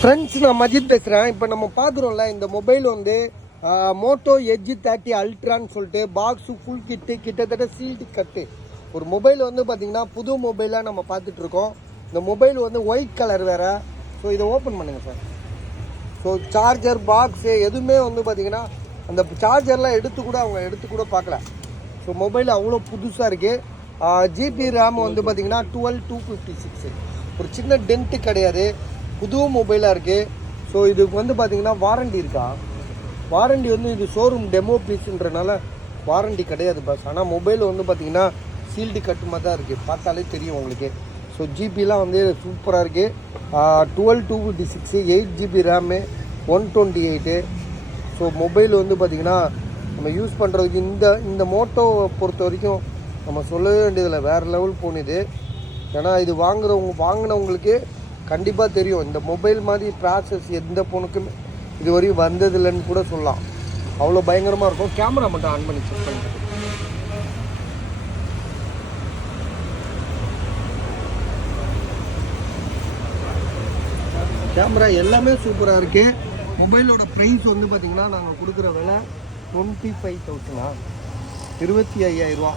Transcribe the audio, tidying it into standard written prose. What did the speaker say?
Friends, நான் மஜித் பேசுகிறேன். இப்போ நம்ம பார்க்குறோம்ல, இந்த மொபைல் வந்து மோட்டோ எட்ஜ் 30 அல்ட்ரான்னு சொல்லிட்டு பாக்ஸு ஃபுல் கிட்டு, கிட்டத்தட்ட சீல்டு கட்டு ஒரு மொபைல் வந்து பார்த்திங்கன்னா புது மொபைலாக நம்ம பார்த்துட்ருக்கோம். இந்த மொபைல் வந்து ஒயிட் கலர் வேறு. ஸோ இதை ஓப்பன் பண்ணுங்கள் சார். ஸோ சார்ஜர் பாக்ஸு எதுவுமே வந்து பார்த்திங்கன்னா அந்த சார்ஜர்லாம் அவங்க எடுத்து கூட பார்க்கல. ஸோ மொபைல் அவ்வளோ புதுசாக இருக்குது. ஜிபி ரேம் வந்து பார்த்திங்கன்னா 12256. ஒரு சின்ன டென்ட்டு கிடையாது, புது மொபைலாக இருக்குது. ஸோ இதுக்கு வந்து பார்த்திங்கன்னா வாரண்டி இருக்கா? வாரண்டி வந்து இது ஷோரூம் டெமோ பீஸுன்றனால வாரண்டி கிடையாது பஸ். ஆனால் மொபைல் வந்து பார்த்திங்கன்னா சீல்டு கட்டுமா தான் இருக்குது, பார்த்தாலே தெரியும் உங்களுக்கு. ஸோ ஜிபிலாம் வந்து சூப்பராக இருக்குது. 12256, 8GB ரேமு, 128. ஸோ மொபைல் வந்து பார்த்திங்கன்னா நம்ம யூஸ் பண்ணுறதுக்கு இந்த மோட்டோவை பொறுத்த வரைக்கும் நம்ம சொல்லவே வேண்டியதில்லை, வேறு லெவல் போனுது. ஏன்னா இது வாங்கினவங்களுக்கு கண்டிப்பாக தெரியும் இந்த மொபைல் மாதிரி ப்ராசஸ் எந்த ஃபோனுக்குமே இது வரையும் வந்ததில்லைன்னு கூட சொல்லலாம். அவ்வளோ பயங்கரமாக இருக்கும். கேமரா மட்டும் ஆன் பண்ணி செக் பண்ணிட்டு கேமரா எல்லாமே சூப்பராக இருக்குது. மொபைலோட ப்ரைஸ் வந்து பார்த்திங்கன்னா நாங்கள் கொடுக்குற விலை 25,000, 25,000 ரூபா.